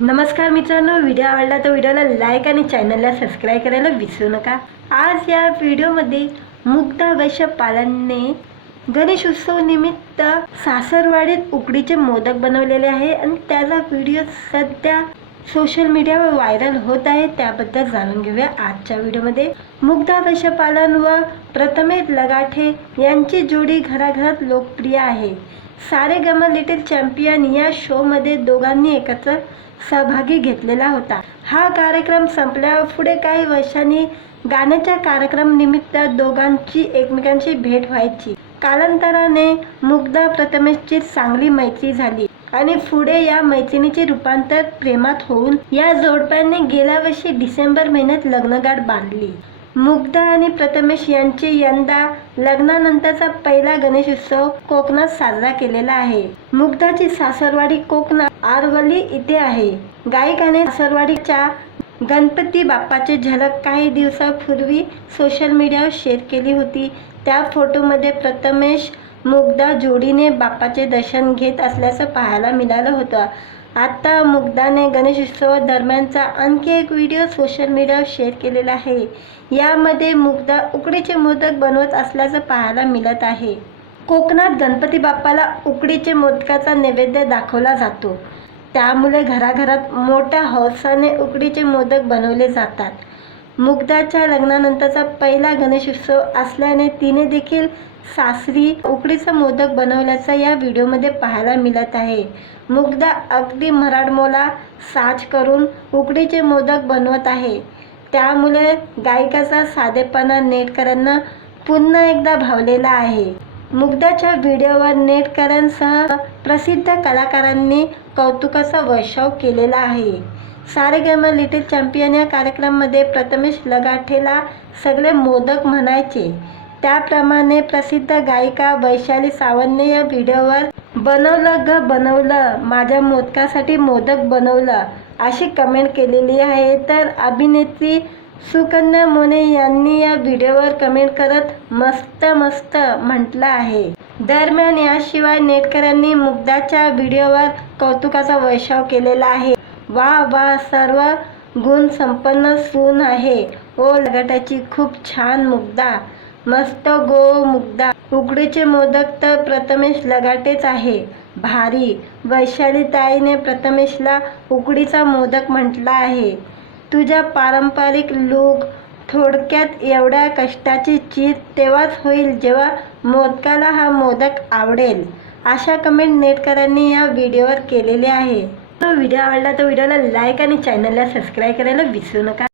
नमस्कार मित्रांनो, व्हिडिओ आवडला तर व्हिडिओला लाईक आणि चॅनलला सबस्क्राईब करायला विसरू नका। आज या व्हिडिओमध्ये मुग्धा वैश्य पालनने गणेश उत्सव निमित्त सासरवाडीत उकडीचे मोदक बनवलेले आहे आणि त्याचा व्हिडिओ सध्या सोशल मीडियावर व्हायरल होत आहे। त्याबद्दल जाणून घेऊया आजच्या व्हिडिओमध्ये। मुग्धा वैश्य पालन व प्रथमेश लगाटे यांची जोडी घराघरात लोकप्रिय आहे। सारेगम लिटिल चॅम्पियन या शो मध्ये दोघांनी एकत्र सहभागी घेतलेला होता। हा कार्यक्रम संपल्यावर पुढे काही वर्षांनी गाण्याच्या कार्यक्रम निमित्त दोघांची एकमेकांशी भेट व्हायची। कालांतराने मुग्धा प्रथमेशची चांगली मैत्री झाली आणि पुढे या मैत्रिणीचे रूपांतर प्रेमात होऊन या जोडप्याने गेल्या वर्षी डिसेंबर महिन्यात लग्नगाठ बांधली। मुग्धा आणि प्रथमेश यांचे यंदा लग्नानंतरचा पहिला गणेश उत्सव कोकणात साजरा केलेला आहे। मुग्धाची सासरवाडी कोकणात आरवली इथे आहे। गायकाने सासरवाडीच्या गणपती बाप्पाची झलक काही दिवसापूर्वी सोशल मीडियावर शेअर केली होती। त्या फोटोमध्ये प्रथमेश मुग्धा जोडीने बाप्पाचे दर्शन घेत असल्याचं पाहायला मिळालं होतं। आता मुग्धाने गणेश उत्सवादरम्यानचा आणखी एक व्हिडिओ सोशल मीडियावर शेअर केलेला आहे। यामध्ये मुग्धा उकडीचे मोदक बनवत असल्याचं पाहायला मिळत आहे। कोकणात गणपती बाप्पाला उकडीचे मोदकाचा नैवेद्य दाखवला जातो, त्यामुळे घराघरात मोठ्या हौसाने उकडीचे मोदक बनवले जातात। मुग्धाच्या लग्नानंतरचा पहिला गणेश उत्सव असल्याने तिने देखील सासरी उकडीचा मोदक बनवल्याचं या व्हिडिओमध्ये पाहायला मिळत आहे। मुग्धा अगदी मराठमोळा साज करून उकडीचे मोदक बनवत आहे, त्यामुळे गायकाचा साधेपणा नेटकऱ्यांना पुन्हा एकदा भावलेला आहे। मुग्धाच्या व्हिडिओवर नेटकऱ्यांसह प्रसिद्ध कलाकारांनी कौतुकाचा वर्षाव केलेला आहे। सारेगम लिटिल चॅम्पियन या कार्यक्रमामध्ये प्रथमेश लगाटेला सगळे मोदक म्हणायचे, त्याप्रमाणे प्रसिद्ध गायिका वैशाली सावंतने या व्हिडिओवर बनवलं ग बनवलं, माझ्या मोदकासाठी मोदक बनवलं अशी कमेंट केलेली आहे। तर अभिनेत्री सुकन्या मोने यांनी या व्हिडिओवर कमेंट करत मस्त मस्त म्हटलं आहे। दरम्यान याशिवाय नेटकऱ्यांनी मुग्धाच्या व्हिडिओवर कौतुकाचा वर्षाव केलेला आहे। वा वा, सर्व गुण संपन्न सून आहे ओ लगाटाची, खूप छान मुग्धा, मस्त गो मुग्धा, उकडीचे मोदक तर प्रथमेश लगाटेच आहे, भारी। वैशालीताईने प्रथमेशला उकडीचा मोदक म्हटला आहे। तुझा पारंपरिक लूक, थोडक्यात एवढ्या कष्टाची चीज तेव्हाच होईल जेव्हा मोदकाला हा मोदक आवडेल, अशा कमेंट नेटकऱ्यांनी या व्हिडिओवर केलेले आहे। व्हिडिओ आवडला तर व्हिडिओला लाईक आणि चॅनलला सबस्क्राईब करायला विसरू नका।